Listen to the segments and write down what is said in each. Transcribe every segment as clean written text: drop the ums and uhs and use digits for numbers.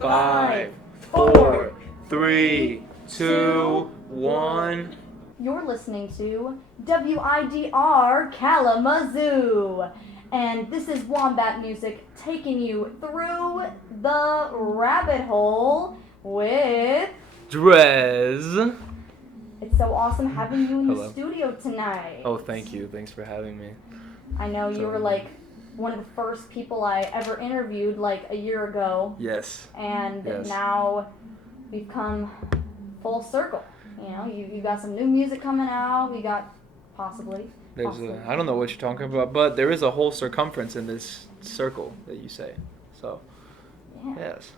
5, 4, 3, 2, 1. You're listening to WIDR Kalamazoo. And this is Wombat Music taking you through the rabbit hole with Dres. It's so awesome having you in Hello. the studio tonight. Oh, thank you. Thanks for having me. I know you were like one of the first people I ever interviewed like a year ago. Yes. And Yes. now we've come full circle. You know, you got some new music coming out. We got possibly. I don't know what you're talking about, but there is a whole circumference in this circle that you say. So, Yeah. yes.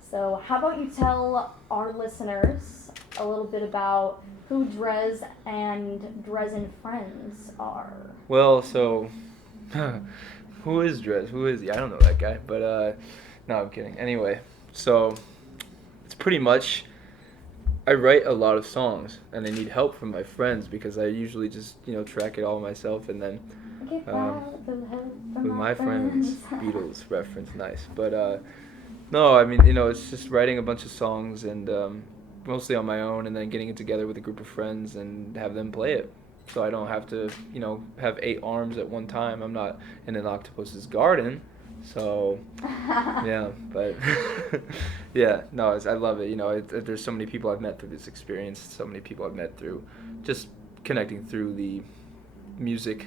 So how about you tell our listeners a little bit about who Dres and Dres and Friends are? Well, so, who is Dres? Who is he? I don't know that guy, but, no, I'm kidding. Anyway, so, it's pretty much, I write a lot of songs, and I need help from my friends, because I usually just, track it all myself, and then, with my friends, Beatles reference, nice, but, no, I mean, it's just writing a bunch of songs, and, mostly on my own, and then getting it together with a group of friends, and have them play it. So I don't have to, have 8 arms at one time. I'm not in an octopus's garden. So, yeah, but, yeah, no, I love it. There's so many people I've met through this experience, so many people I've met through just connecting through the music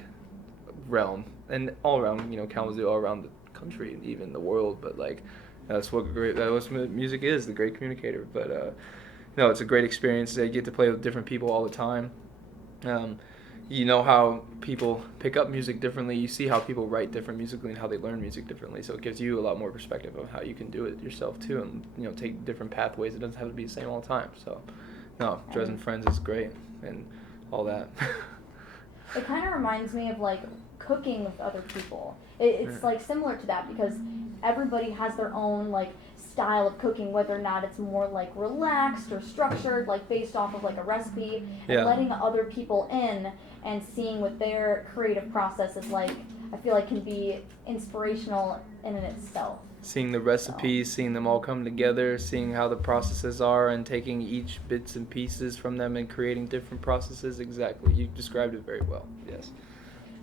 realm, and all around, Kalamazoo, all around the country, and even the world, but, that's what music is, the great communicator. But, it's a great experience. I get to play with different people all the time. You know how people pick up music differently. You see how people write different musically and how they learn music differently. So it gives you a lot more perspective of how you can do it yourself too, and take different pathways. It doesn't have to be the same all the time. So, no, Dres and Friends is great and all that. It kind of reminds me of cooking with other people. It's similar to that because everybody has their own style of cooking, whether or not it's more relaxed or structured, based off of a recipe, and letting other people in and seeing what their creative process is I feel can be inspirational in and itself. Seeing the recipes, seeing them all come together, seeing how the processes are, and taking each bits and pieces from them and creating different processes. Exactly. You described it very well. Yes.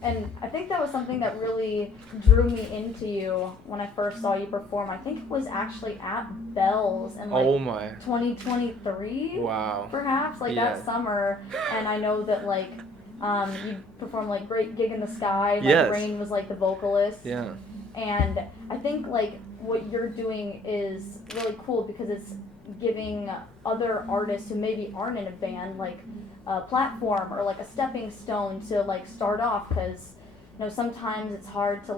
And I think that was something that really drew me into you when I first saw you perform. I think it was actually at Bell's in 2023. Wow. Perhaps that summer. And I know that you performed Great Gig in the Sky. Yes. Rain was the vocalist. Yeah. And I think what you're doing is really cool because it's giving other artists who maybe aren't in a band a platform or a stepping stone to start off, because sometimes it's hard to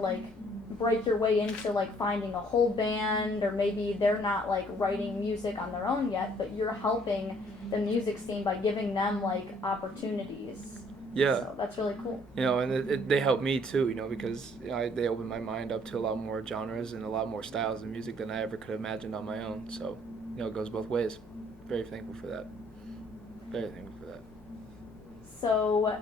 break your way into finding a whole band, or maybe they're not writing music on their own yet, but you're helping the music scene by giving them opportunities. Yeah. So that's really cool. And they help me too, because they open my mind up to a lot more genres and a lot more styles of music than I ever could have imagined on my own. So, it goes both ways. Very thankful for that. Very thankful for that. So,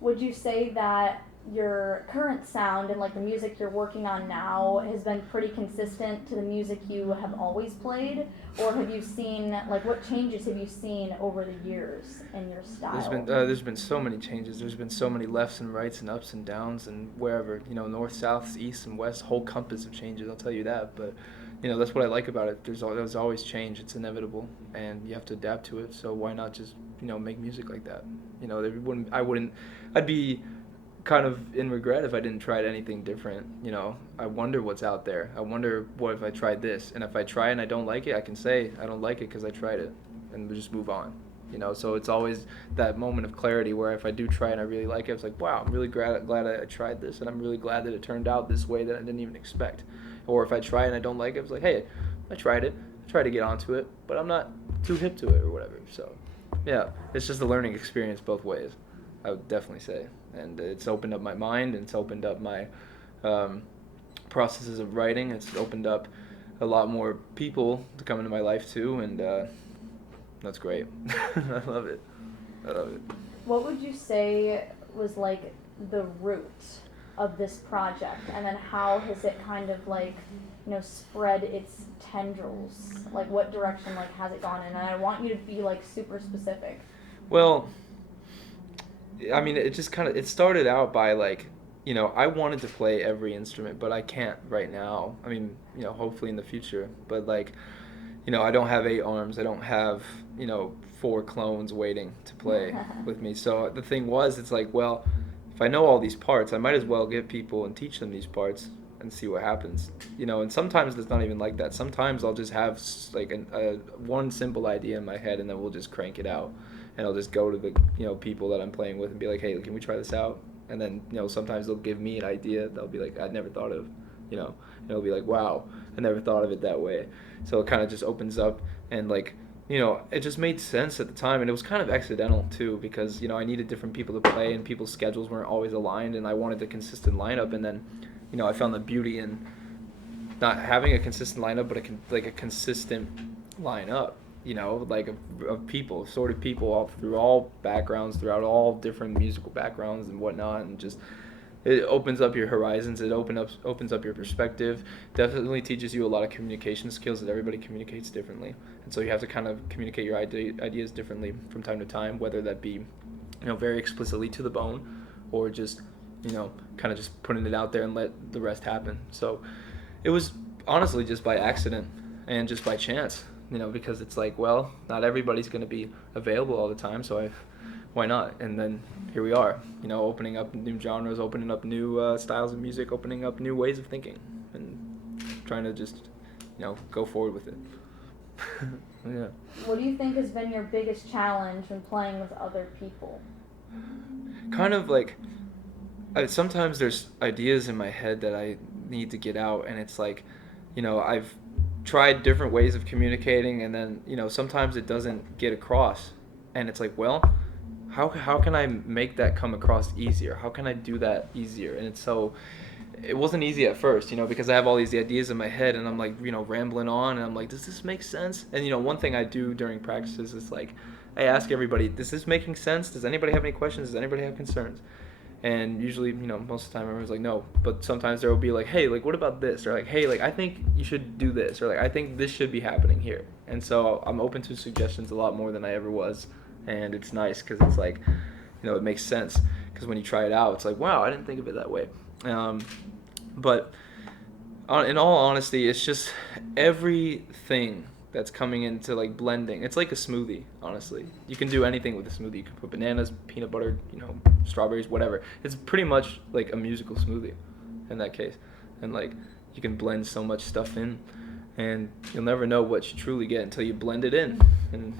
would you say that your current sound and the music you're working on now has been pretty consistent to the music you have always played, or have you seen what changes have you seen over the years in your style? There's been so many changes. There's been so many lefts and rights and ups and downs and wherever, north, south, east, and west, whole compass of changes. I'll tell you that, but. That's what I like about it. There's always change. It's inevitable, and you have to adapt to it. So why not just, make music like that? I'd be kind of in regret if I didn't try anything different. I wonder what's out there. I wonder what if I tried this, and if I try and I don't like it, I can say I don't like it because I tried it, and we'll just move on. So it's always that moment of clarity where if I do try and I really like it, it's wow, I'm really glad I tried this, and I'm really glad that it turned out this way that I didn't even expect. Or if I try and I don't like it, it's hey, I tried it. I tried to get onto it, but I'm not too hip to it or whatever. So, yeah, it's just a learning experience both ways, I would definitely say. And it's opened up my mind, and it's opened up my processes of writing. It's opened up a lot more people to come into my life too, and that's great. I love it. What would you say was the root of this project, and then how has it kind of spread its tendrils? Like, what direction, like, has it gone in? And I want you to be, like, super specific. Well, I mean, it just kind of, it started out by, like, I wanted to play every instrument, but I can't right now. I mean, hopefully in the future. But, like, I don't have 8 arms. I don't have, 4 clones waiting to play with me. So the thing was, it's like, well, if I know all these parts, I might as well get people and teach them these parts and see what happens. And sometimes it's not even like that. Sometimes I'll just have, like, one simple idea in my head, and then we'll just crank it out. And I'll just go to the, people that I'm playing with and be like, hey, can we try this out? And then, sometimes they'll give me an idea. They'll be like, I'd never thought of, and it'll be like, wow, I never thought of it that way. So it kind of just opens up, and, like, it just made sense at the time, and it was kind of accidental too, because, I needed different people to play, and people's schedules weren't always aligned, and I wanted a consistent lineup, and then, I found the beauty in not having a consistent lineup, but a consistent lineup, like of people, assorted people all through all backgrounds, throughout all different musical backgrounds and whatnot, and just it opens up your horizons. It opens up your perspective. Definitely teaches you a lot of communication skills, that everybody communicates differently, and so you have to kind of communicate your ideas differently from time to time, whether that be, very explicitly to the bone, or just, kind of just putting it out there and let the rest happen. So it was honestly just by accident and just by chance, because it's like, well, not everybody's going to be available all the time, so why not? And then here we are, opening up new genres, opening up new styles of music, opening up new ways of thinking, and trying to just, go forward with it. Yeah. What do you think has been your biggest challenge when playing with other people? Kind of like, sometimes there's ideas in my head that I need to get out, and it's like, I've tried different ways of communicating, and then, sometimes it doesn't get across, and it's like, well, how can I make that come across easier? How can I do that easier? And it wasn't easy at first, because I have all these ideas in my head, and I'm like, rambling on, and I'm like, does this make sense? And, one thing I do during practices is, like, I ask everybody, is this making sense? Does anybody have any questions? Does anybody have concerns? And usually, most of the time everyone's like, no. But sometimes there will be like, hey, like, what about this? Or like, hey, like, I think you should do this. Or like, I think this should be happening here. And so I'm open to suggestions a lot more than I ever was. And it's nice because it's like, it makes sense. Because when you try it out, it's like, wow, I didn't think of it that way. But in all honesty, it's just everything that's coming into, like, blending. It's like a smoothie, honestly. You can do anything with a smoothie. You can put bananas, peanut butter, strawberries, whatever. It's pretty much like a musical smoothie in that case. And, like, you can blend so much stuff in, and you'll never know what you truly get until you blend it in and,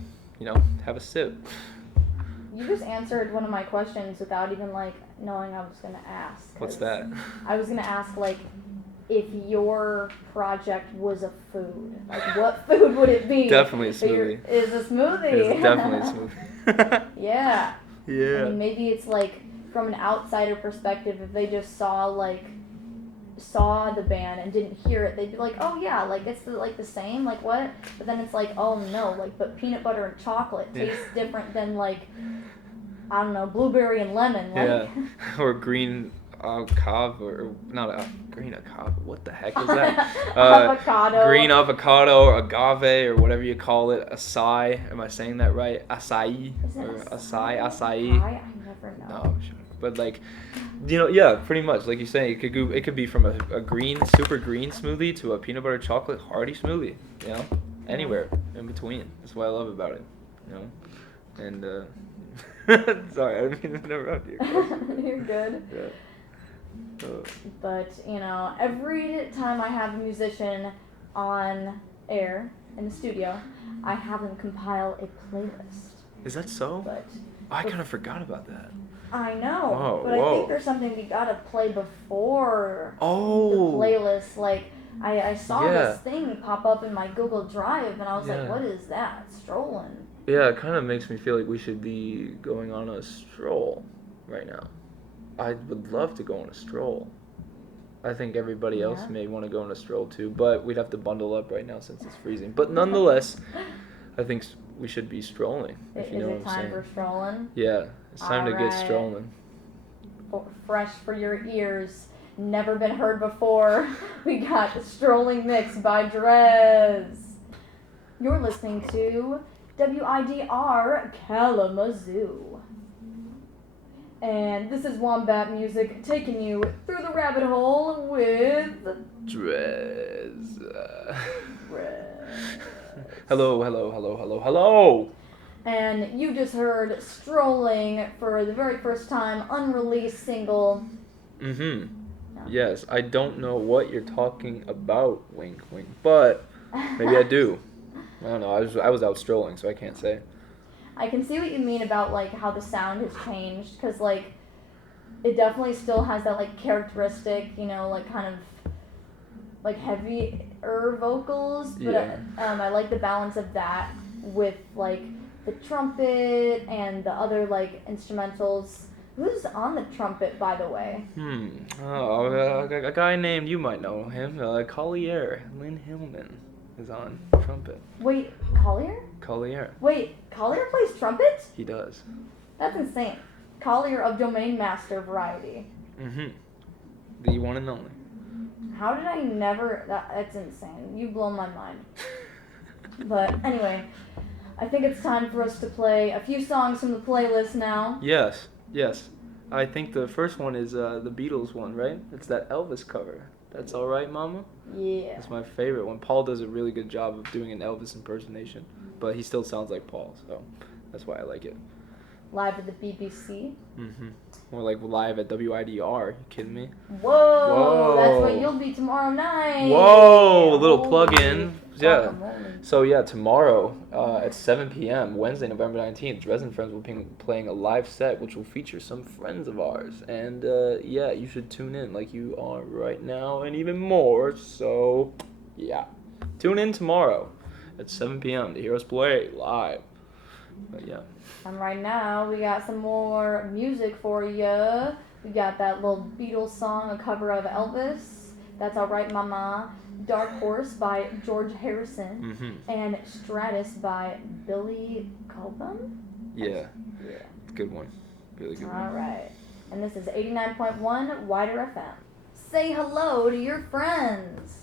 have a sip. You just answered one of my questions without even, like, knowing I was going to ask. What's that? I was going to ask, like, if your project was a food, like, what food would it be? Definitely a smoothie. Is a smoothie. It's definitely a smoothie. Yeah. Yeah. I mean, maybe it's like, from an outsider perspective, if they just saw the band and didn't hear it, they'd be like, oh yeah, like, it's the same, like, what? But then it's like, oh no, like, but peanut butter and chocolate tastes different than, like, I don't know, blueberry and lemon. Like. Yeah. Or green avocado, or not a green avocado. What the heck is that? Avocado. Green avocado, or agave, or whatever you call it. Acai. Am I saying that right? Acai. Or acai. I never know. No, I'm sure. But, like, yeah, pretty much. Like you're saying, it could be from a green, super green smoothie to a peanut butter chocolate hearty smoothie. Anywhere in between. That's what I love about it. And sorry, I didn't mean to interrupt you. You're good. Yeah. But, every time I have a musician on air in the studio, I have them compile a playlist. Is that so? But I kind of forgot about that. I know, Oh, but whoa. I think there's something we gotta play before the Oh. playlist. Like, I saw Yeah. this thing pop up in my Google Drive, and I was Yeah. like, what is that? Strolling. Yeah, it kind of makes me feel like we should be going on a stroll right now. I would love to go on a stroll. I think everybody else may want to go on a stroll too, but we'd have to bundle up right now since it's freezing. But nonetheless, I think we should be strolling, if you know what I'm saying. Is it time for strolling? Yeah, it's time to get Alright. strolling. Fresh for your ears. never been heard before. We got Strolling Mix by Dres. You're listening to WIDR Kalamazoo. And this is Wombat Music taking you through the rabbit hole with Dres. Dres. Hello. And you just heard Strolling for the very first time, unreleased single. Mm-hmm. No. Yes, I don't know what you're talking about, wink, wink, but maybe I do. I don't know. I was out strolling, so I can't say. I can see what you mean about like how the sound has changed, because like it definitely still has that like characteristic, you know, like kind of like heavier vocals, but Yeah. I like the balance of that with like the trumpet and the other like instrumentals. Who's on the trumpet, by the way? A guy named, you might know him, Collier, Lynn Hillman is on trumpet. Wait, Collier? Collier. Wait, Collier plays trumpet? He does. That's insane. Collier of Domain Master variety. Mm-hmm. The one and only. How did I never... That's insane. You blow my mind. But anyway, I think it's time for us to play a few songs from the playlist now. Yes. I think the first one is the Beatles one, right? It's that Elvis cover. That's All Right, Mama? Yeah. That's my favorite one. Paul does a really good job of doing an Elvis impersonation, but he still sounds like Paul, so that's why I like it. Live at the BBC. Mm-hmm. Or like live at WIDR. You kidding me? Whoa! That's what you'll be tomorrow night. Whoa! A little Holy plug-in. Yeah. guacamole. So yeah, tomorrow at 7 p.m., Wednesday, November 19th, Dres and Friends will be playing a live set which will feature some friends of ours. And yeah, you should tune in like you are right now and even more. So yeah, tune in tomorrow at 7 p.m. to hear us play live. But yeah. And right now, we got some more music for you. We got that little Beatles song, a cover of Elvis. That's All Right, Mama. Dark Horse by George Harrison. Mm-hmm. And Stratus by Billy Cobham? Yeah. Good one. Really good one. All right. And this is 89.1 WIDR FM. Say hello to your friends.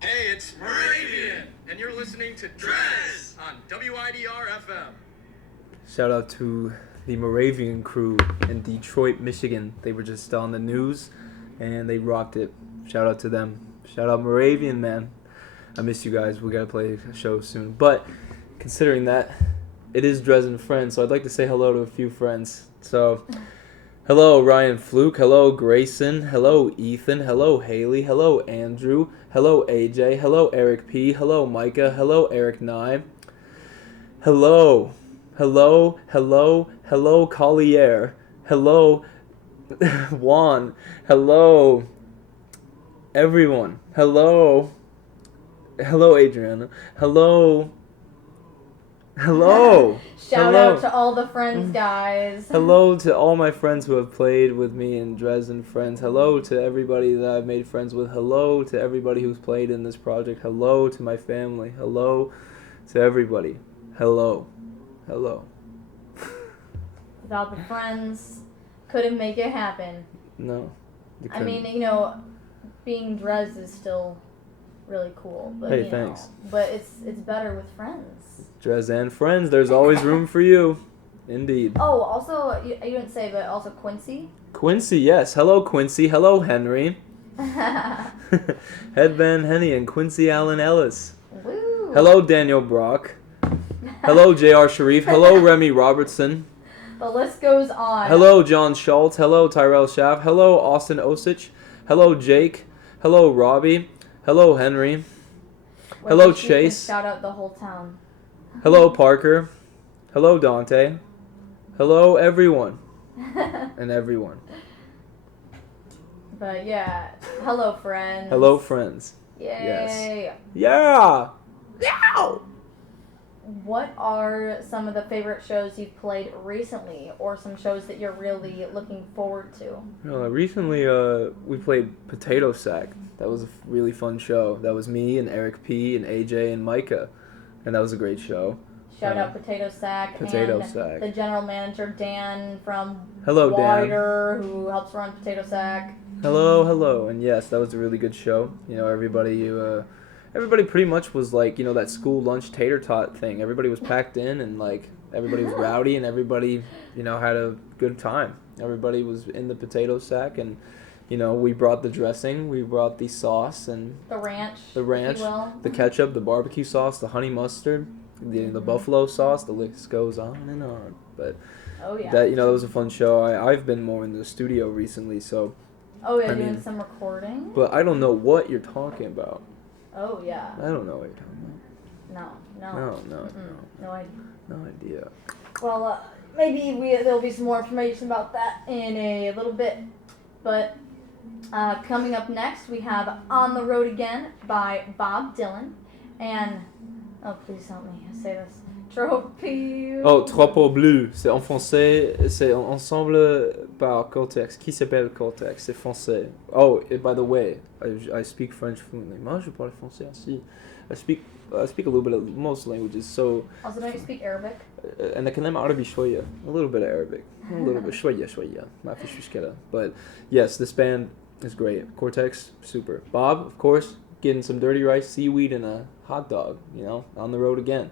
Hey, it's Moravian, and you're listening to Dres on WIDR FM. Shout out to the Moravian crew in Detroit, Michigan. They were just on the news, and they rocked it. Shout out to them. Shout out Moravian, man. I miss you guys. We gotta play a show soon. But considering that, it is Dres and Friends, so I'd like to say hello to a few friends. So, hello Ryan Fluke. Hello Grayson. Hello Ethan. Hello Haley. Hello Andrew. Hello AJ. Hello Eric P. Hello Micah. Hello Eric Nye. Hello Collier. Hello Juan. Hello everyone. Hello Adriana. Hello. Shout out to all the friends, guys. Hello to all my friends who have played with me in Dres and Friends. Hello to everybody that I've made friends with. Hello to everybody who's played in this project. Hello to my family. Hello to everybody. Hello. Without the friends, couldn't make it happen. No. I mean, you know, being Dres is still really cool. But, Hey, you thanks. know, but it's better with friends. Dres and Friends, there's always room for you. Indeed. Oh, also, you didn't say, but also Quincy. Quincy, yes. Hello, Quincy. Hello, Henry. Headband Henny and Quincy Allen Ellis. Woo. Hello, Daniel Brock. Hello, J.R. Sharif. Hello, Remy Robertson. The list goes on. Hello, John Schultz. Hello, Tyrell Schaff. Hello, Austin Osich. Hello, Jake. Hello, Robbie. Hello, Henry. Hello, Wish you could Chase. Shout out the whole town. Hello, Parker. Hello, Dante. Hello, everyone. And everyone. But yeah, hello friends. Hello, friends. Yay. Yeah! Yeah! What are some of the favorite shows you've played recently, or some shows that you're really looking forward to? Recently, we played Potato Sack. That was a really fun show. That was me and Eric P. and AJ and Micah. And that was a great show. Shout out Potato Sack and Sack. the general manager Dan from Hello, Dan. WIDR, who helps run Potato Sack. hello, and yes, that was a really good show. You know, everybody pretty much was like, you know, that school lunch tater tot thing. Everybody was packed in, and like everybody was rowdy, and everybody, you know, had a good time. Everybody was in the potato sack, and you know, we brought the dressing, we brought the sauce, and The ranch. the ranch, If you will. the ketchup, the barbecue sauce, the honey mustard, the buffalo sauce. The list goes on and on. But Oh yeah. that, you know, that was a fun show. I've been more in the studio recently, so. Oh yeah, I doing mean, some recording. But I don't know what you're talking about. Oh yeah. I don't know what you're talking No. about. No No idea. no idea. Well, maybe there'll be some more information about that in a little bit. But coming up next, we have "On the Road Again" by Bob Dylan, and please help me say this. Trophy. Oh, Trois Bleu, c'est en français, c'est ensemble par Cortex. Qui s'appelle Cortex? C'est français. Oh, by the way, I speak French fluently. Moi, je parle français aussi. I speak a little bit of most languages. So. Also, don't you speak Arabic? أنا أتكلم عربي شوية. A little bit of Arabic. A little bit. شوية. ما فيش مشكلة. But yes, this band is great. Cortex, super. Bob, of course, getting some dirty rice, seaweed, and a hot dog. You know, on the road again.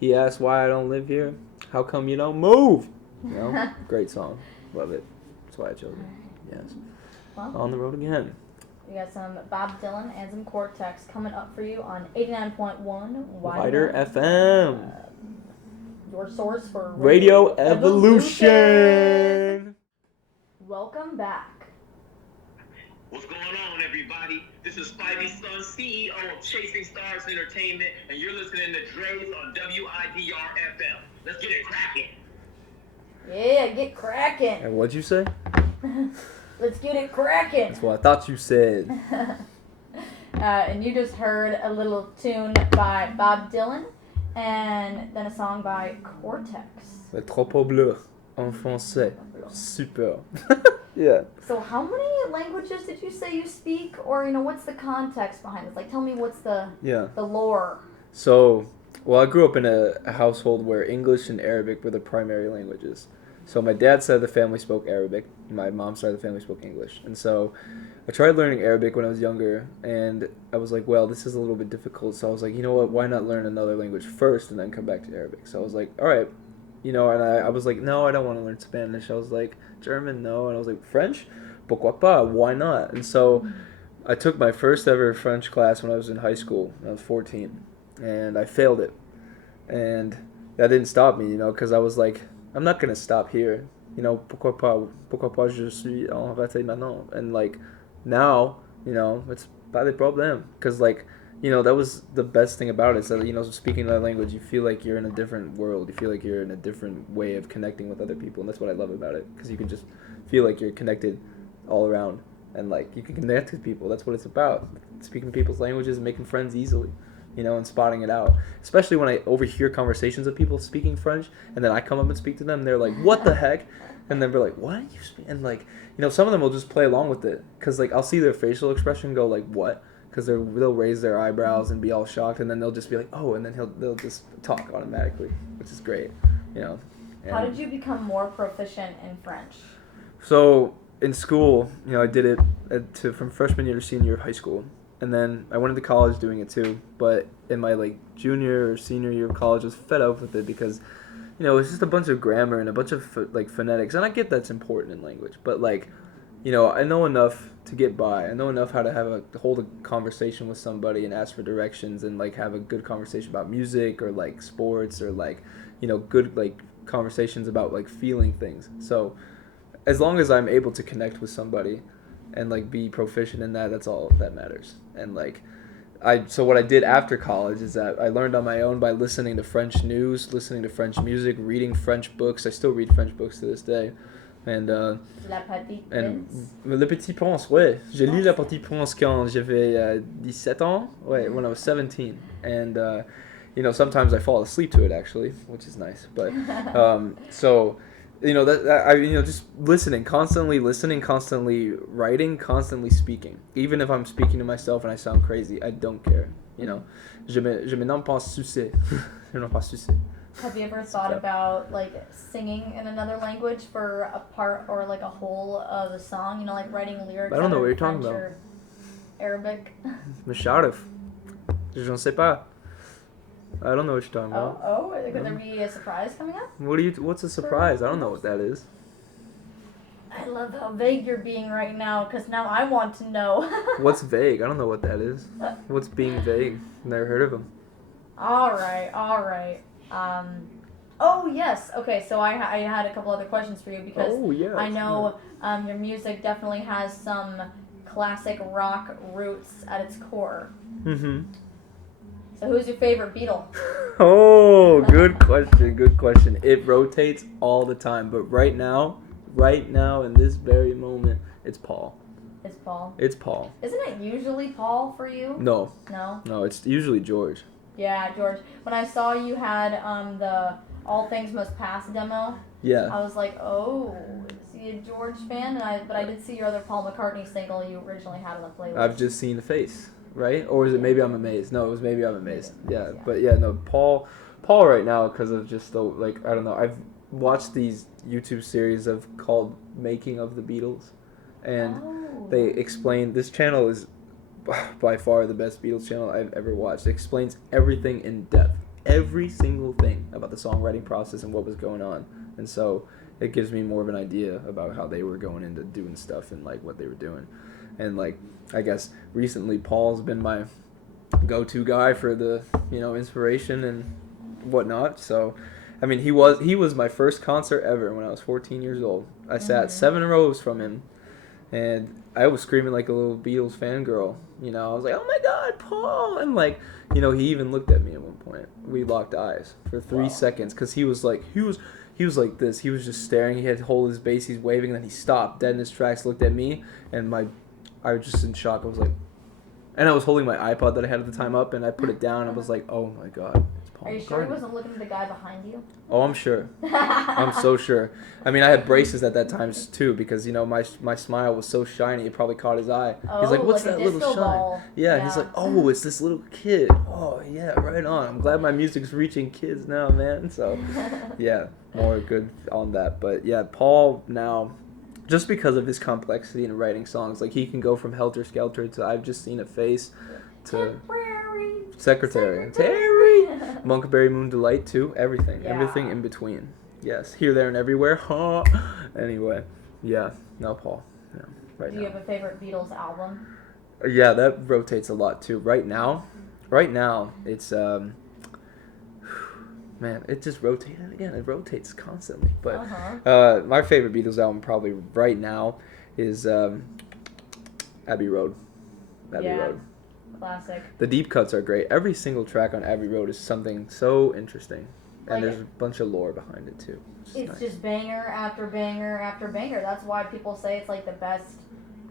He asked why I don't live here. How come you don't move? You know, great song. Love it. That's why I chose it. Yes. Well, On the road again. we got some Bob Dylan and some Cortex coming up for you on 89.1 WIDR FM. Your source for Radio Evolution. Welcome back. What's going on, everybody? This is Spidey Son, CEO of Chasing Stars Entertainment, and you're listening to Dres on WIDR FM. Let's get it cracking. Yeah, get cracking. And what'd you say? Let's get it cracking. That's what I thought you said. And you just heard a little tune by Bob Dylan, and then a song by Cortex. Le Trois Bleu en français. Super. Yeah. So how many languages did you say you speak? Or, you know, what's the context behind this? Like, tell me what's the lore. So, well, I grew up in a household where English and Arabic were the primary languages. So my dad's side of the family spoke Arabic, and my mom's side of the family spoke English. And so I tried learning Arabic when I was younger, and I was like, well, this is a little bit difficult. So I was like, you know what, why not learn another language first and then come back to Arabic? So I was like, all right. You know, and I was like, no, I don't want to learn Spanish. I was like, German, no. And I was like, French? Pourquoi pas? Why not? And so I took my first ever French class when I was in high school. I was 14. And I failed it. And that didn't stop me, you know, because I was like, I'm not going to stop here. You know, pourquoi pas je suis en raté maintenant. And like, now, you know, it's pas de problème. Because like, you know, that was the best thing about it. So, you know, speaking that language, you feel like you're in a different world. You feel like you're in a different way of connecting with other people. And that's what I love about it. Because you can just feel like you're connected all around. And, like, you can connect with people. That's what it's about. Speaking people's languages and making friends easily. You know, and spotting it out. Especially when I overhear conversations of people speaking French. And then I come up and speak to them. And they're like, what the heck? And then they're like, what? You speak? And, like, you know, some of them will just play along with it. Because, like, I'll see their facial expression go, like, what? Because they'll raise their eyebrows and be all shocked, and then they'll just be like, oh, and then they'll just talk automatically, which is great, you know. And how did you become more proficient in French? So in school, you know, I did it from freshman year to senior year of high school, and then I went into college doing it too. But in my like junior or senior year of college, I was fed up with it because, you know, it's just a bunch of grammar and a bunch of like phonetics, and I get that's important in language, but like, you know, I know enough to get by. I know enough how to hold a conversation with somebody and ask for directions and like have a good conversation about music or like sports or like, you know, good like conversations about like feeling things. So as long as I'm able to connect with somebody and like be proficient in that, that's all that matters. And like so what I did after college is that I learned on my own by listening to French news, listening to French music, reading French books. I still read French books to this day. And La Petite Prince. Le Petit Prince, ouais. J'ai lu La Petite Prince quand j'avais 17 ans. Ouais, when I was 17. And, you know, sometimes I fall asleep to it, actually, which is nice. But, so, you know, you know, just constantly listening, constantly writing, constantly speaking. Even if I'm speaking to myself and I sound crazy, I don't care, you know. Je me nomme pas sucer. Je me nomme pas sucer. Have you ever thought about like singing in another language for a part or like a whole of a song? You know, like writing lyrics. I don't know either what you're in talking French about. or Arabic. Misharif. Je ne sais pas. I don't know what you're talking about. Oh, could there be a surprise coming up? What's a surprise? I don't know what that is. I love how vague you're being right now, because now I want to know. What's vague? I don't know what that is. What's being vague? Never heard of him. All right. Oh yes. Okay, so I had a couple other questions for you because I know your music definitely has some classic rock roots at its core. Mm-hmm. So who's your favorite Beatle? Oh, good question. It rotates all the time, but right now, in this very moment, it's Paul. It's Paul. Isn't it usually Paul for you? No, it's usually George. Yeah, George. When I saw you had the All Things Must Pass demo, Yeah. I was like, oh, is he a George fan? But I did see your other Paul McCartney single you originally had on the playlist. I've just seen the face, right? Or is it Maybe I'm Amazed? No, it was Maybe I'm Amazed. Yeah, but yeah, no, Paul right now, because of just the, like, I don't know, I've watched these YouTube series called Making of the Beatles, and they explain, this channel is by far the best Beatles channel I've ever watched. It explains everything in depth, every single thing about the songwriting process and what was going on, and so it gives me more of an idea about how they were going into doing stuff and like what they were doing. And like, I guess recently Paul's been my go-to guy for the, you know, inspiration and whatnot. So I mean, he was my first concert ever when I was 14 years old. I sat 7 rows from him, and I was screaming like a little Beatles fangirl. You know, I was like, "Oh my God, Paul!" And like, you know, he even looked at me at one point. We locked eyes for 3 seconds because he was like this. He was just staring. He had to hold his bass. He's waving, and then he stopped dead in his tracks, looked at me, and I was just in shock. I was like, and I was holding my iPod that I had at the time up, and I put it down. I was like, "Oh my God." Are you sure he wasn't looking at the guy behind you? Oh, I'm sure. I'm so sure. I mean, I had braces at that time too because, you know, my smile was so shiny it probably caught his eye. He's like, "What's that little shine?" Yeah, he's like, "Oh, it's this little kid." Oh, yeah, right on. I'm glad my music's reaching kids now, man. So, yeah, more good on that. But yeah, Paul now, just because of his complexity in writing songs, like he can go from Helter Skelter to I've Just Seen a Face to Secretary. Monkberry Moon Delight too. Everything in between. Yes, Here, There, and Everywhere. Huh. Anyway, yeah. No, Paul. Yeah, right now. Do you have a favorite Beatles album? Yeah, that rotates a lot too. Right now, it's man, it just rotated again. It rotates constantly. But my favorite Beatles album probably right now is Abbey Road. Abbey Road. Classic. The deep cuts are great. Every single track on Abbey Road is something so interesting. And there's a bunch of lore behind it too. It's just banger after banger after banger. That's why people say it's like the best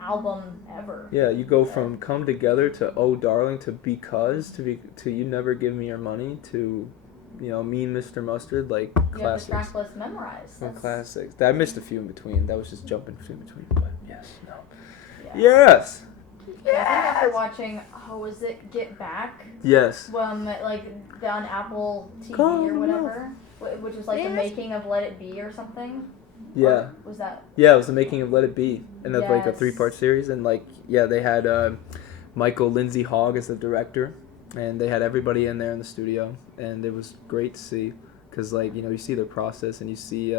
album ever. Yeah, you go from Come Together to Oh Darling to Because to You Never Give Me Your Money to, you know, Mean Mr. Mustard, like classics. You have the track list memorized. Classics. I missed a few in between. That was just jumping between. But yes, no. Yeah. Yes! Yeah, I think after watching, was it Get Back? Yes. Like on Apple TV or whatever, which was like the making of Let It Be or something. Yeah. Or was that? Yeah, it was the making of Let It Be, and of like a 3-part series, and like they had Michael Lindsay Hogg as the director, and they had everybody in there in the studio, and it was great to see, because like, you know, you see their process and you see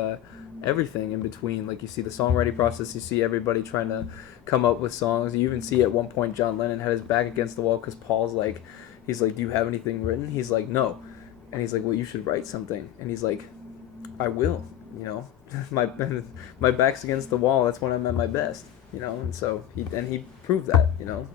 everything in between. Like you see the songwriting process, you see everybody trying to come up with songs. You even see at one point John Lennon had his back against the wall because Paul's like, he's like, "Do you have anything written?" He's like, "No," and he's like, "Well, you should write something," and he's like, "I will," you know. my back's against the wall. That's when I'm at my best, you know. And so he proved that, you know.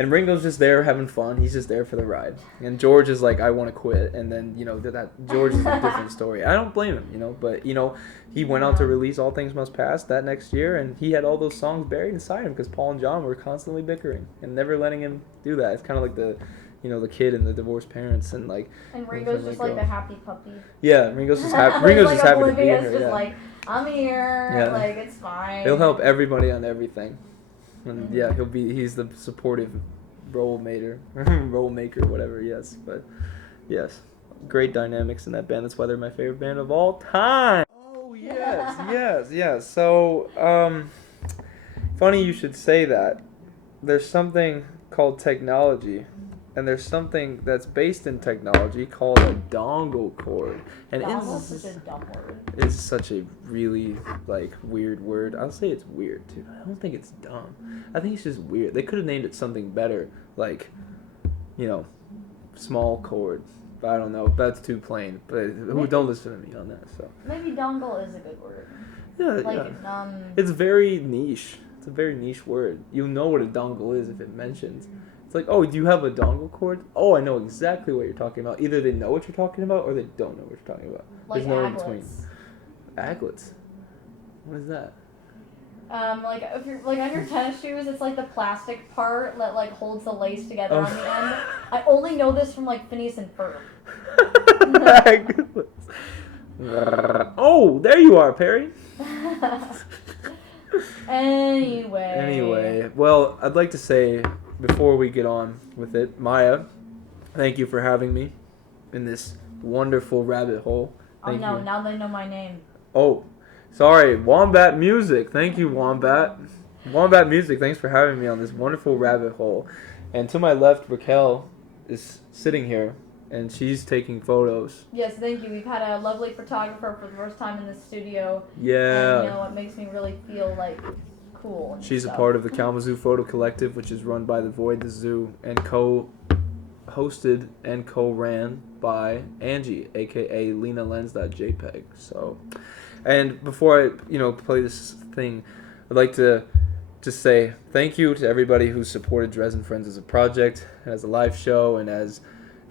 And Ringo's just there having fun. He's just there for the ride. And George is like, "I want to quit." And then, you know, that George is a different story. I don't blame him, you know. But, you know, he went out to release All Things Must Pass that next year, and he had all those songs buried inside him because Paul and John were constantly bickering and never letting him do that. It's kind of like the, you know, the kid and the divorced parents and like. And Ringo's just like the happy puppy. Yeah, Ringo's just happy. Ringo's just happy to be here. Just like, "I'm here. Like, it's fine." He'll help everybody on everything, and he's the supportive role maker, whatever. Yes, but yes, great dynamics in that band. That's why they're my favorite band of all time. Oh yes. So funny you should say that. There's something called technology, and there's something that's based in technology called a dongle cord. And Dongle's such a dumb word. it's such a really weird word. I'll say it's weird too. I don't think it's dumb. I think it's just weird. They could have named it something better, small cord. I don't know. That's too plain. But don't listen to me on that. So Maybe dongle is a good word. yeah. It's very niche. It's a very niche word. You'll know what a dongle is if it mentions. It's like, oh, do you have a dongle cord? Oh, I know exactly what you're talking about. Either they know what you're talking about or they don't know what you're talking about. Like There's no in aglets. between. Aglets? What is that? If you're on your tennis shoes, it's like the plastic part that holds the lace together on the end. I only know this from Phineas and Ferb. Aglets. Oh, there you are, Perry. Anyway, well, I'd like to say before we get on with it, Maya, thank you for having me in this wonderful rabbit hole. Thank you. Now they know my name. Oh, sorry, Wombat Music. Thank you, Wombat. Wombat Music, thanks for having me on this wonderful rabbit hole. And to my left, Raquel is sitting here, and she's taking photos. Yes, thank you. We've had a lovely photographer for the first time in the studio. Yeah. And, it makes me really feel, cool. And She's stuff. a part of the Kalamazoo Photo Collective, which is run by the Void the Zoo and co-hosted and co-ran by Angie, aka LenaLens.jpg. So, and before I, play this thing, I'd like to just say thank you to everybody who supported Dres and Friends as a project, and as a live show, and as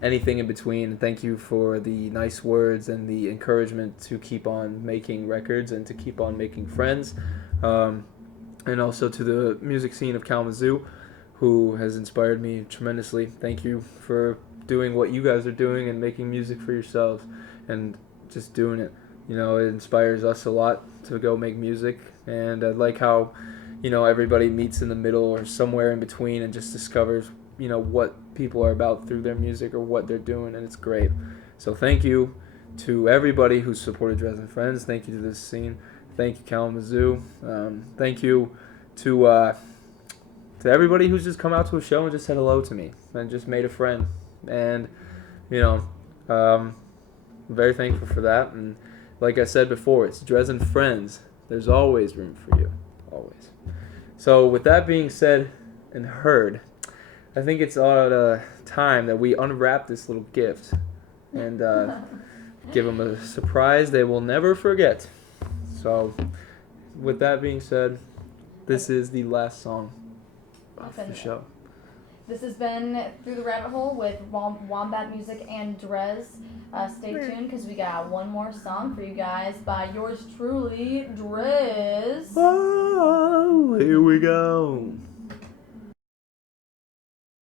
anything in between. And thank you for the nice words and the encouragement to keep on making records and to keep on making friends. And also to the music scene of Kalamazoo, who has inspired me tremendously. Thank you for doing what you guys are doing and making music for yourselves and just doing it. It inspires us a lot to go make music. And I like how, everybody meets in the middle or somewhere in between and just discovers, what people are about through their music or what they're doing, and it's great. So thank you to everybody who supported Dres and Friends. Thank you to this scene. Thank you, Kalamazoo. Thank you to everybody who's just come out to a show and just said hello to me and just made a friend. And, I'm very thankful for that. And like I said before, it's Dres and Friends. There's always room for you. Always. So with that being said and heard, I think it's time that we unwrap this little gift and give them a surprise they will never forget. So, with that being said, this is the last song of the show. This has been Through the Rabbit Hole with Wombat Music and Dres. Stay tuned because we got one more song for you guys by yours truly, Dres. Oh, here we go.